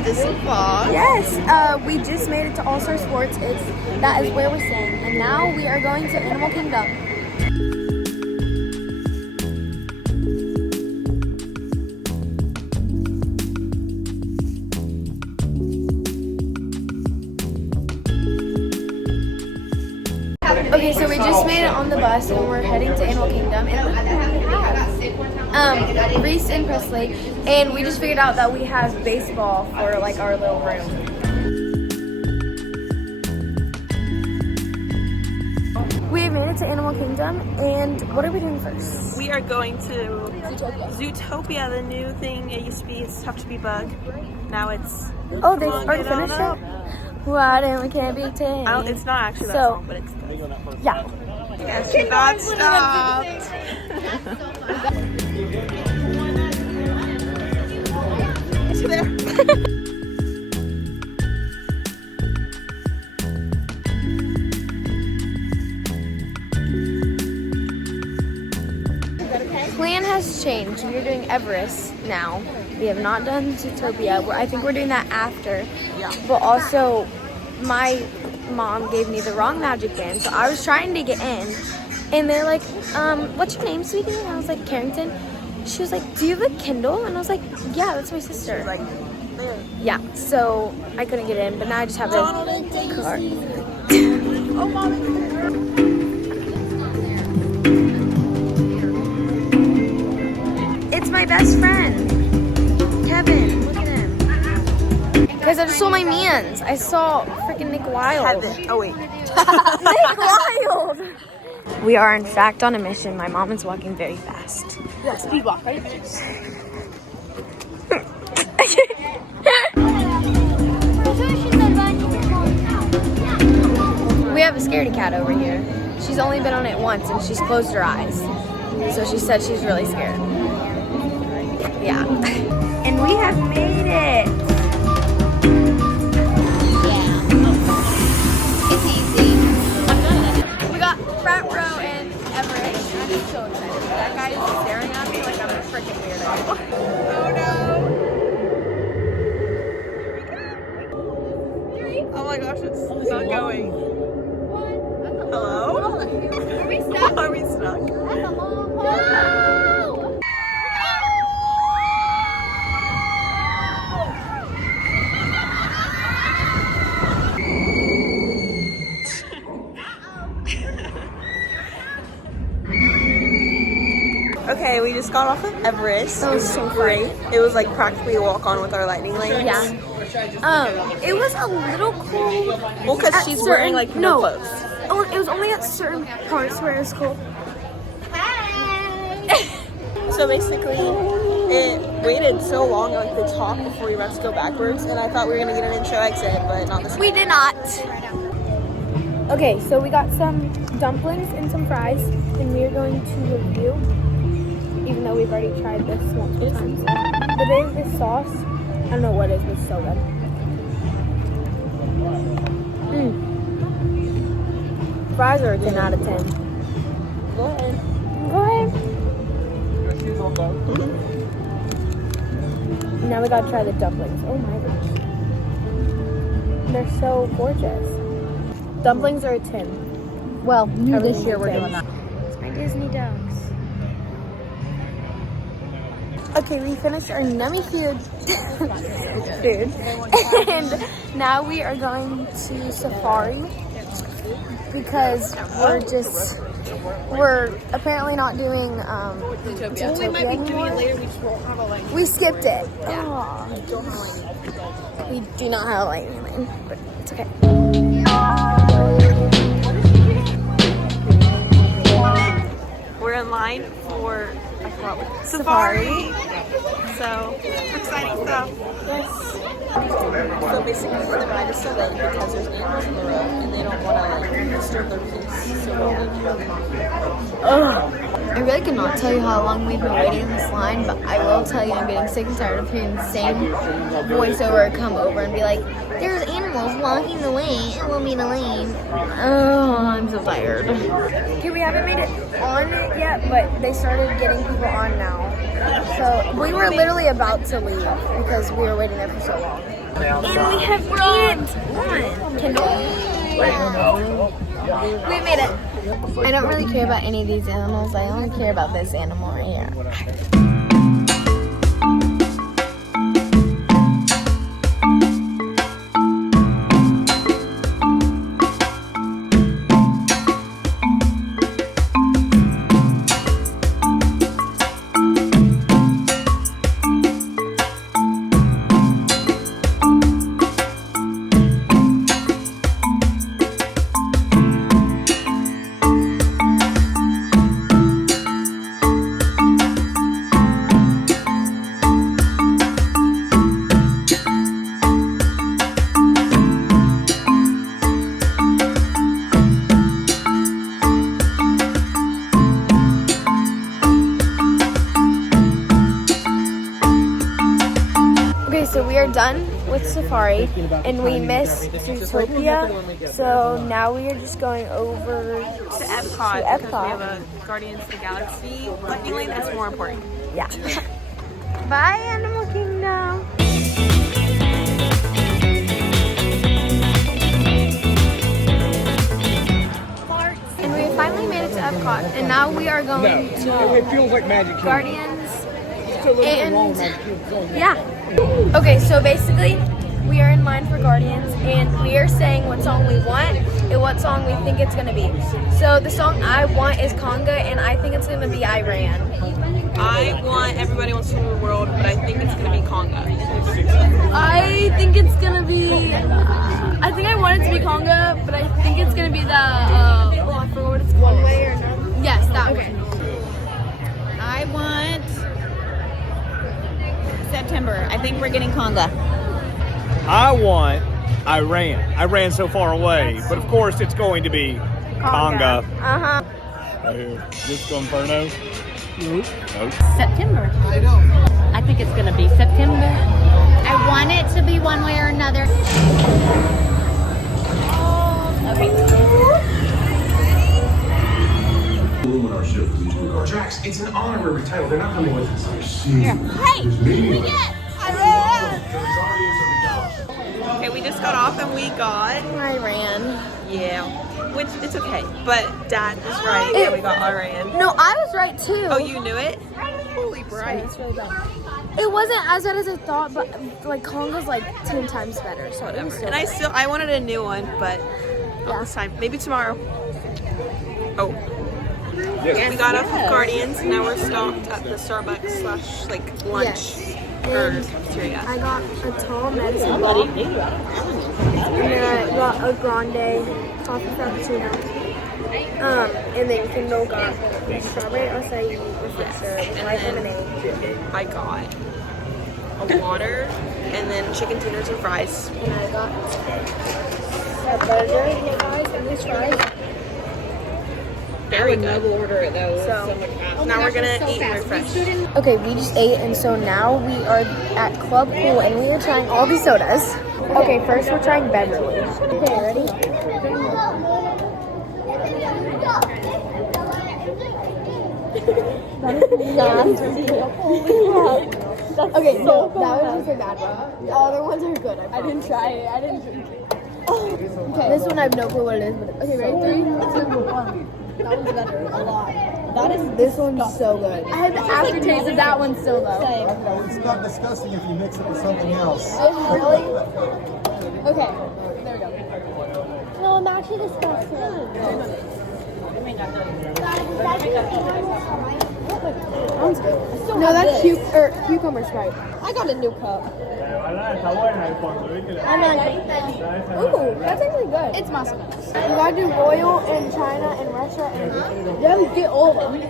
at Disney Park. Yes, we just made it to All Star Sports. That is where we're staying, and now we are going to Animal Kingdom. Okay, so we just made it on the bus and we're heading to Animal Kingdom, and look what we have. Reese and Presley, and we just figured out that we have baseball for like our little room. We have made it to Animal Kingdom, and what are we doing first? We are going to Zootopia, the new thing. It used to be It's Tough to Be Bug. Now it's... Oh, they already finished it? Why don't we can't be tamed? It's not actually that song, but it's... Yeah. Yes, cannot stop. Is she there? Plan has changed. We're doing Everest now. We have not done Zootopia. I think we're doing that after. Yeah. But also, my mom gave me the wrong magic band, so I was trying to get in, and they're like, what's your name, sweetie? And I was like, Carrington. She was like, do you have a Kindle? And I was like, yeah, that's my sister. She's like, there. Yeah, so I couldn't get in, but now I just have a card. Oh, Mom. It's my best friend, Kevin. Look at him. Guys, I just saw my mans. I saw freaking Nick Wilde. Oh, wait. Nick Wilde! We are, in fact, on a mission. My mom is walking very fast. Yeah, speed walk, right? We have a scaredy cat over here. She's only been on it once, and she's closed her eyes. So she said she's really scared. Yeah. And we have made it. It's easy. We got front row and Everest. I'm so excited. That guy is staring at me like I'm a freaking weirdo. Oh my gosh, it's not going. Hello? Are we stuck? Are we stuck? That's a long haul. No! Okay, we just got off of Everest. That was so great. It was like practically a walk on with our lightning lanes. Yeah. It was a little cold. Well, because At she's wearing certain- like no clothes. Oh, it was only at certain parts where it was cold. So basically, it waited so long at like the top before we were about to go backwards, and I thought we were gonna get an intro exit, but not this. We did not. Okay, so we got some dumplings and some fries, and we are going to review, even though we've already tried this multiple times. But there's this sauce. I don't know what it is, but it's so good. Fries are a 10 out of 10. Go ahead. Go ahead. Now we gotta try the dumplings. Oh my gosh. They're so gorgeous. Dumplings are a 10. Well, new this year we're doing that. It's my Disney ducks. Okay, we finished our nummy food. And now we are going to Safari because we're apparently not doing Zootopia We might be doing it anymore. later. We just won't have a lightning. We skipped it. Yeah. Aw. We don't have a lightning. We do not have a lightning lane, but it's okay. We're in line for Safari. So exciting stuff. Yes. So basically, the ride is so late because there's animals in the road and they don't want to like disturb their peace. So I really cannot tell you how long we've been waiting in this line, but I will tell you I'm getting sick and tired of hearing the same voiceover come over and be like, there's animals blocking the way, it will be the lane. Oh, I'm so tired. Okay, we haven't made it on it yet, but they started getting people on now. So we were literally about to leave because we were waiting there for so long. And we have ant. We made it. I don't really care about any of these animals. I only care about this animal right here. So we are done with Safari, and we missed Zootopia, so now we are just going over To Epcot. Because we have a Guardians of the Galaxy lightning lane that's more important. Yeah. Bye, Animal Kingdom. And we finally made it to Epcot, and now we are going to It feels like Magic Kingdom. Guardians. It's a little wrong, And Magic Kingdom. yeah. Okay, so basically, we are in line for Guardians, and we are saying what song we want and what song we think it's gonna be. So the song I want is Conga, and I think it's gonna be I Ran. I want Everybody Wants to Rule the World, but I think it's going to be Conga. I think it's gonna be. I think I want it to be Conga, but I think it's gonna be the. Oh, I forgot what it's called. One way or no? Yes, that one. I want September. I think we're getting Conga. I want Iran. I ran so far away, but of course it's going to be Conga. Uh-huh. Right here. Disco Inferno. Nope. September. I think it's gonna be September. I want it to be one way or another. Luminar ship for these two cars. Jax, it's an honorary title. They're not coming with us. I see. Hey, we get. Okay, we just got off and we got, I Ran. yeah, which it's okay. But Dad was right. Yeah, we got Iran. No, I was right too. Oh, you knew it? Holy bright. It wasn't as bad as I thought, but like Conga's like 10 times better. So it was still And I wanted a new one, but not this time. Maybe tomorrow. Oh. We got off of Guardians. Now we're stopped at the Starbucks / like lunch Yes. or cafeteria. I got a tall medicine ball, and then I got a grande coffee frappuccino. And then Kindle got strawberry acai with syrup, white lemonade. I got a water and then chicken tenders and fries. And I got a burger and fries and these fries. Very good. Order it though. So now we're gonna eat and refresh. Okay, we just ate, and so now we are at Club Pool, and we are trying all these sodas. Okay, first we're trying Beverly. Okay, ready? Okay, so that was just a bad one. The other ones are good. I didn't try it. I didn't drink it. Okay. This one I have no clue what it is. But okay, ready? 3, 2, 1. That one's better. A lot. That is. This one's so good. I had the aftertaste of that one so though. It's not disgusting if you mix it with something else. Really? Okay. There we go. No, I'm actually disgusting. No, that's cucumber Sprite. I got a new cup. I'm like, ooh, that's actually good. It's muscle. You gotta do Royal and China and Russia and you have to get all of them.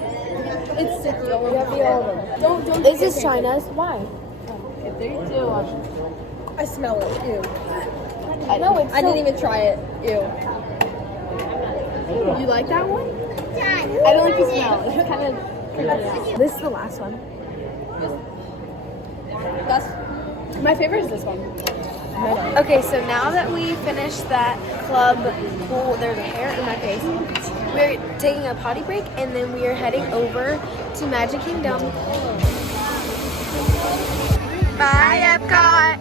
It's 60. You have to get all of them. Don't. This is China's. Why? I smell it. Ew. I know it's. I didn't even try it. Ew. You like that one? I don't like the smell. It's kind of. This is the last one. My favorite is this one. Okay, so now that we finished that club pool, there's a hair in my face. We're taking a potty break, and then we are heading over to Magic Kingdom. Bye, Epcot!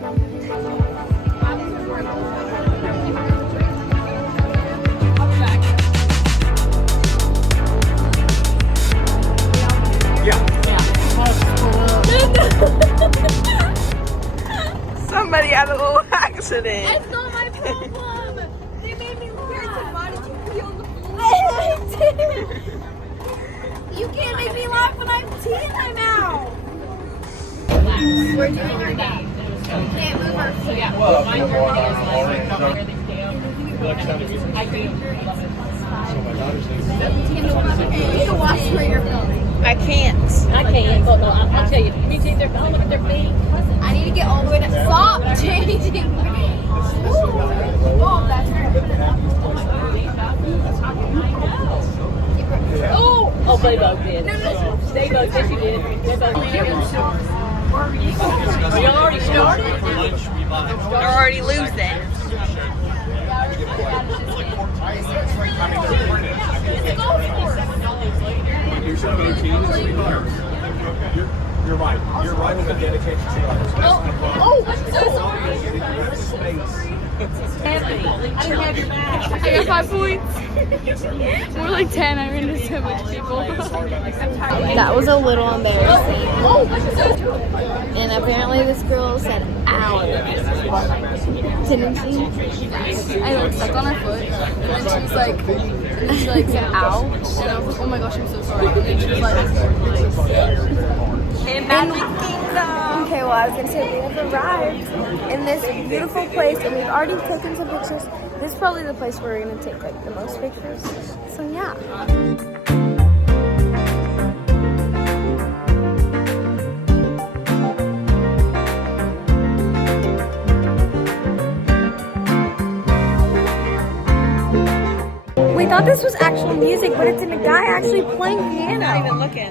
Somebody had a little accident. It's not my problem. They made me laugh. Why did you pee on the floor? You can't make me laugh when I'm teeing my mouth. We're doing our game. Can't move our feet. Yeah, well, my journey is like, I do. You need to watch where you're filming. I can't. I can't. But no, I'll tell you. Me too. They're look at their feet. I need to get all the way to stop changing. Oh, that's Oh, they both did. They both did. She did. They both did. You already started? They're already losing. You're right. You're right with the dedication to others. Oh, I'm so sorry. Anthony, I don't have your back. I got 5 points. More like 10. I ran into so much people. That was a little embarrassing. And apparently this girl said, ow. Didn't she? I like stepped on her foot, and she was like, said ow, and I was like, oh my gosh, I'm so sorry. And then she was like, In Magic Kingdom. Okay, well, I was gonna say we have arrived in this beautiful place, and we've already taken some pictures. This is probably the place where we're gonna take like the most pictures. So yeah. We thought this was actual music, but it's a guy actually playing piano. Not even looking.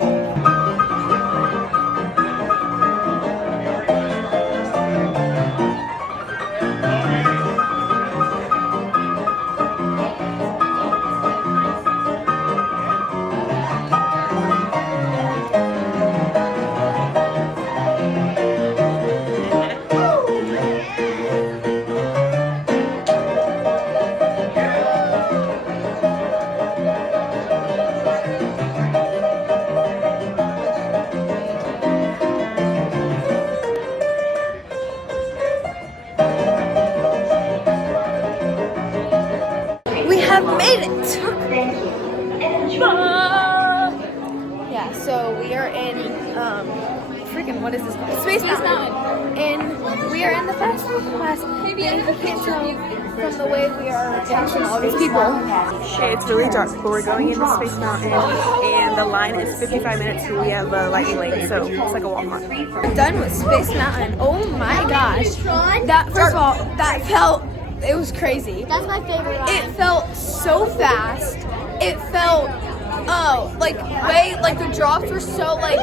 We have made it. Yeah, so we are in freaking what is this called? Space Mountain. And we are in the fast food class. Maybe you can't tell from the way we are watching all these people. Okay, it's really dark, but we're going into Space Mountain, and the line is 55 minutes, so we have a lightning lane, so it's like a Walmart. We're done with Space Mountain. Oh my gosh. That first of all, that felt it was crazy. that's my favorite ride. It felt so fast. It felt like the drops were so like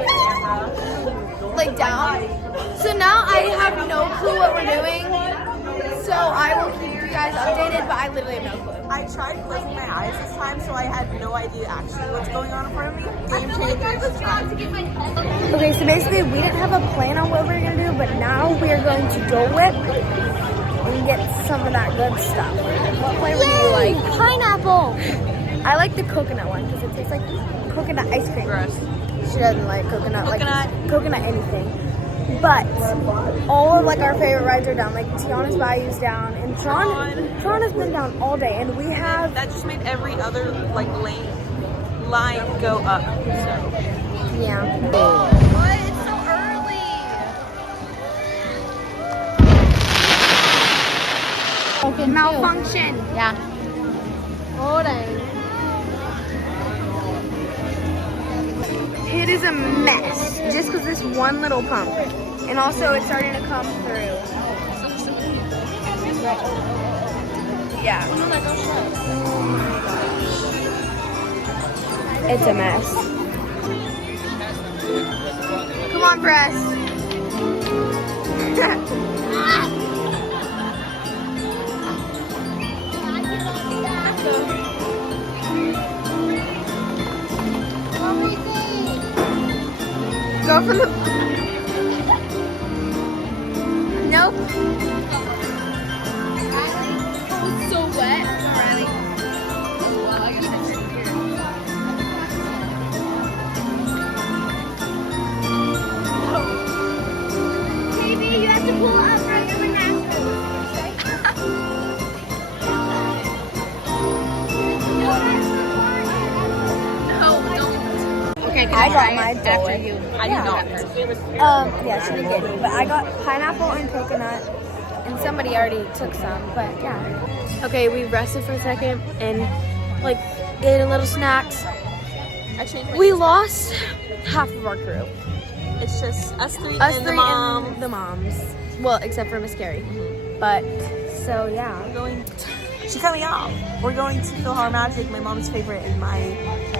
down. So now I have no clue what we're doing. So I will keep you guys updated, but I literally have no clue. I tried closing my eyes this time, so I had no idea actually what's going on in front of me. Game changer. Okay, so basically we didn't have a plan on what we were gonna do, but now we are going to Dole Whip and get some of that good stuff. What flavor do you like? Pineapple. I like the coconut one because it tastes like coconut ice cream. Gross. She doesn't like coconut. Coconut. Like coconut anything. But all of like our favorite rides are down. Like Tiana's Bayou's down, and Tron has been down all day, and we have. That just made every other like line go up. So. Yeah. What? It's so early. Malfunction. Yeah. Hold on. It is a mess just because this one little pump, and also it's starting to come through. Yeah. It's a mess. Come on, Press. Go from the. Nope. It's so wet. Maybe you have to pull it up right over now. I got my bowl. After you. I did not. Yeah, she didn't get any, but I got pineapple and coconut, and somebody already took some, but yeah. Okay, we rested for a second and like ate a little snacks. I changed my We lost half of our crew. It's just us three Us and three the mom. and the moms. Well, except for Miss Carrie. But, so yeah. She's coming out. We're going to Philhar Magic, my mom's favorite and my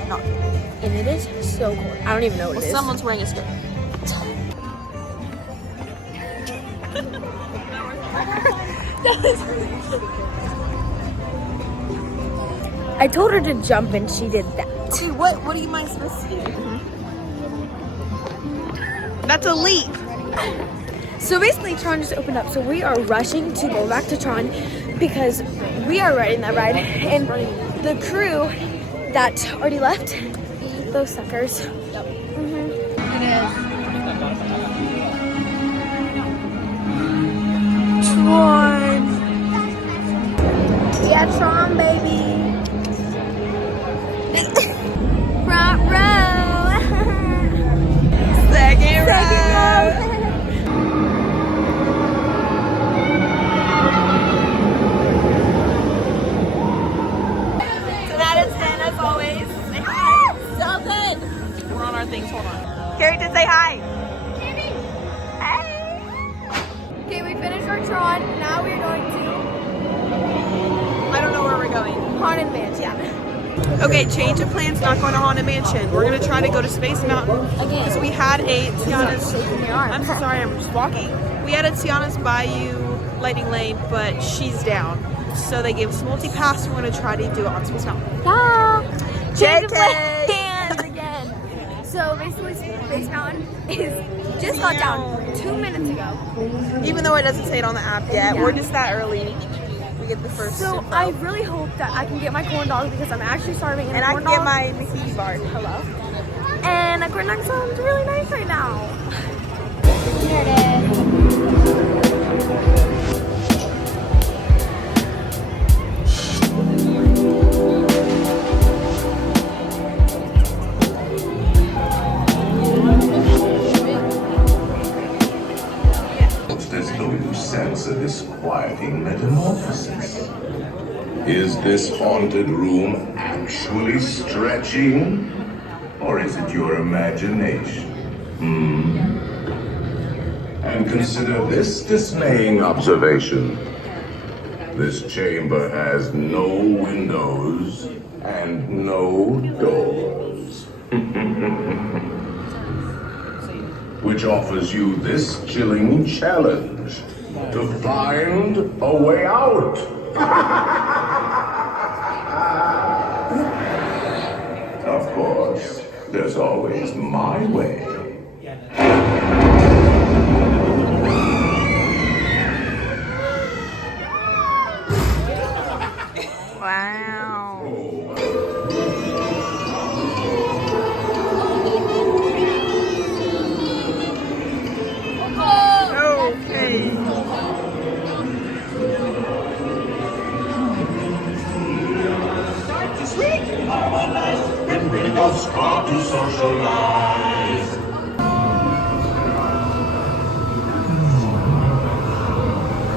not favorite. And it is so cool. I don't even know what it is. Someone's wearing a skirt. I told her to jump and she did that. Okay, what am I supposed to do? That's a leap. So basically Tron just opened up. So we are rushing to go back to Tron because we are riding that ride. And the crew that already left, those suckers. Tron. Yeah, Tron, baby. Front row. Second row. That is 10 as always. Say hi. So good. We're on our things. Hold on. Carrie did say hi. Hey. Okay, we finished our Tron. Now we're going to I don't know where we're going. Haunted Mansion. Okay, change of plans. Not going to Haunted Mansion. We're gonna try to go to Space Mountain because we had a Tiana's. Shaking your arm. I'm sorry, I'm just walking. We had a Tiana's Bayou Lightning Lane, but she's down. So they gave us a multi-pass. We're gonna try to do it on Space Mountain. Ah, change of JK. plans again. So basically, Space Mountain is just got down 2 minutes ago. Even though it doesn't say it on the app yet, we're just that early. We get the first. So info. I really hope that I can get my corn dog because I'm actually starving. and I can get my bikini bar. Hello. And a corn dog sounds really nice right now. Here it is. There's no sense of disquieting metamorphosis. Is this haunted room actually stretching? Or is it your imagination? And consider this dismaying observation. This chamber has no windows and no doors. Which offers you this chilling challenge to find a way out. Of course, there's always my way. Wow. Okay. Start to socialize.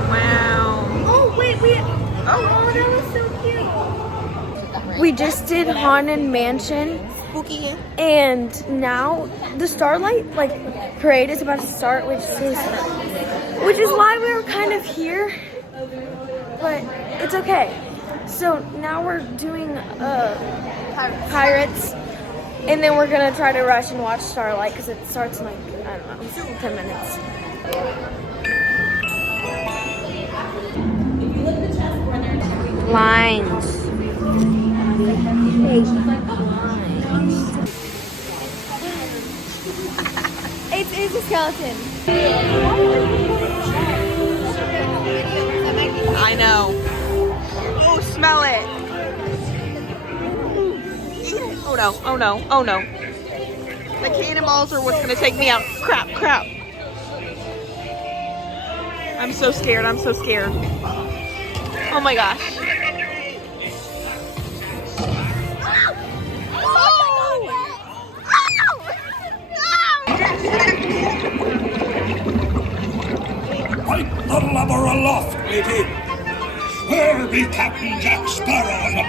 Wow. Oh wait, oh that was so cute. We just did Haunted Mansion. Spooky. And now the Starlight parade is about to start, which is why we were kind of here, but it's okay. So now we're doing Pirates, and then we're gonna try to rush and watch Starlight because it starts in I don't know, 10 minutes. Lines. It's a skeleton. I know. Oh, smell it. Oh no, oh no, oh no. The cannonballs are what's gonna take me out. Crap, crap. I'm so scared, I'm so scared. Oh my gosh. Oh! Pike the lubber aloft, matey. Where be Captain Jack Sparrow and the...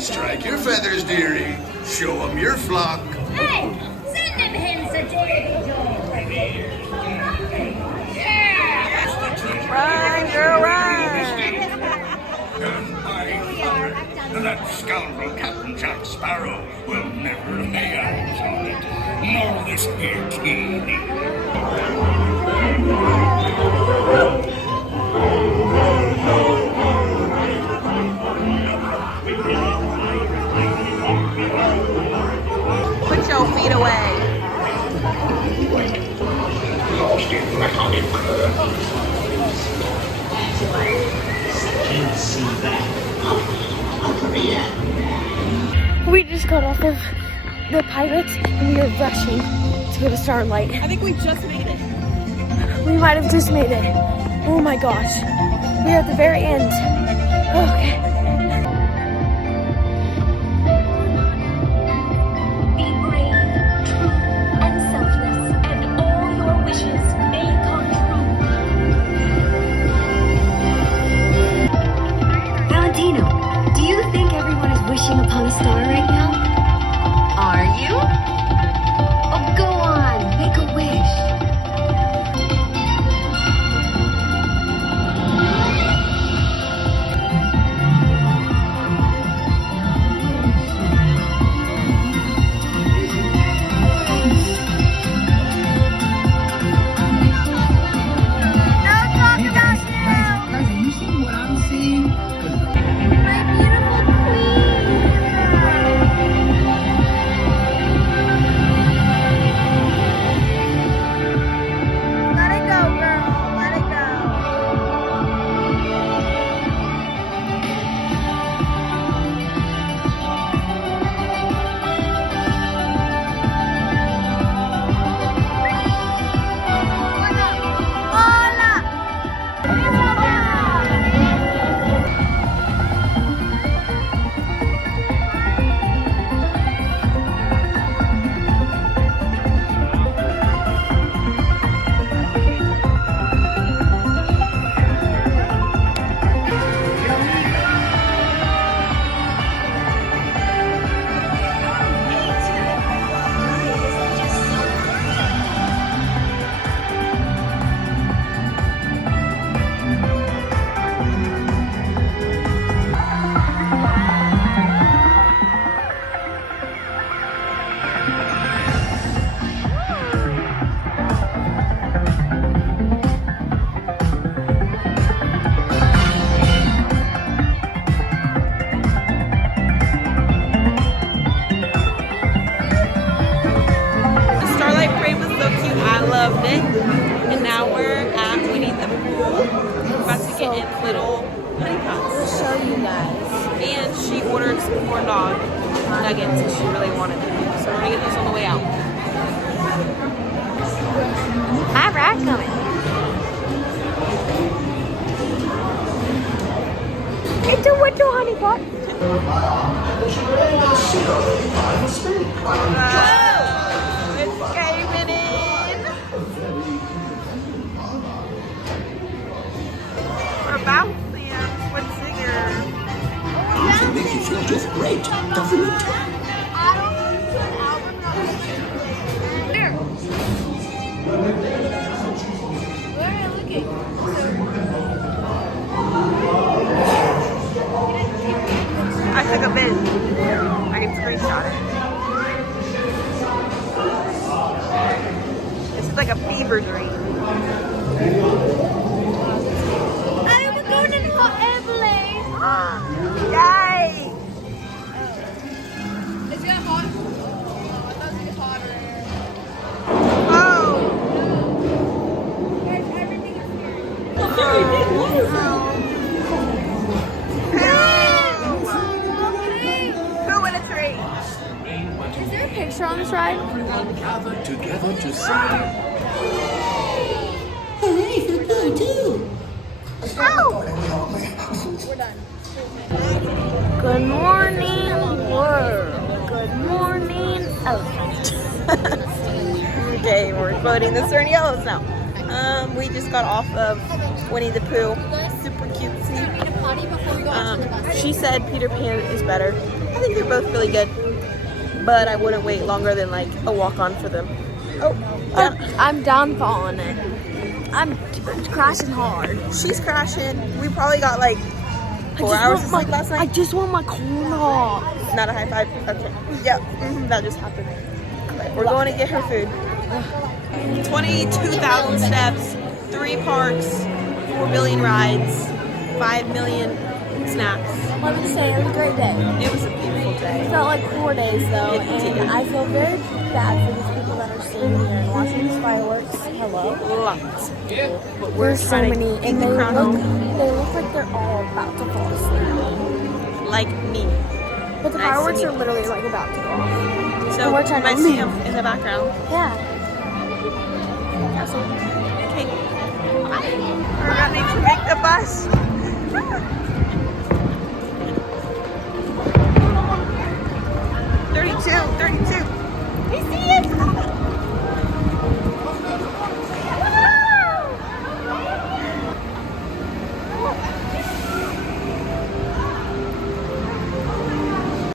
Strike your feathers, dearie. Show 'em your flock. Hey, send them hens a dirty dog. Run, girl, run. That scoundrel Captain Jack Sparrow will never lay eyes on it, nor this here key. Put your feet away. Lost in mechanic. We just got off of the pilot and we are rushing to go to Starlight. I think we just made it. We might have just made it. Oh my gosh. We're at the very end. Okay. Be brave, true, and selfless, and all your wishes may come true. Valentino, do you think everyone is wishing upon a star right now? Are you? Oh, go on, make a wish. loved it. And now we're at Winnie the Pooh. We're about to get in little honey pots. We'll show you guys. And she ordered some corn dog nuggets because she really wanted them. So we're gonna get those on the way out. Hi, rat coming. It's a winter honey pot. It's caving in. We're bouncing. What's bigger? It makes you feel just great, doesn't it? I took a bit. I can screenshot it. This is like a fever dream. I'm going to hot air balloon. Yay! Is it hot? Oh, I thought it was hotter. Oh! Guys, everything is scary. Who in a tree? Is there a picture on this ride? Gathered together to celebrate. Hooray for Pooh, too! We're done. Good morning, world. Good morning, elephant. favorite day. We're voting the Cerny Yellow Snow. We just got off of Winnie the Pooh. Super cutesy. She said Peter Pan is better. I think they're both really good, but I wouldn't wait longer than like a walk-on for them. Oh, I'm downfalling it. I'm crashing hard. she's crashing. We probably got like 4 hours of sleep last I night. just want my corn dog. Not a high five. Okay. Yep. That just happened. But we're going to get her food. 22,000 steps, 3 parks, 4 billion rides, 5 million snacks. Let me say, it was a great day. It was a beautiful day. It felt like 4 days though, and I feel very bad for these people that are staying here and watching these fireworks. Hello. Lots of people. But we're There's so trying many, to and keep they the crown look home. like they're all about to fall asleep. Like me. But the Nice fireworks to are meet literally like about to go off. So And we're you trying might to see leave. them in the background. Yeah. Castle. Okay. We're running to make the bus. 32. We see it.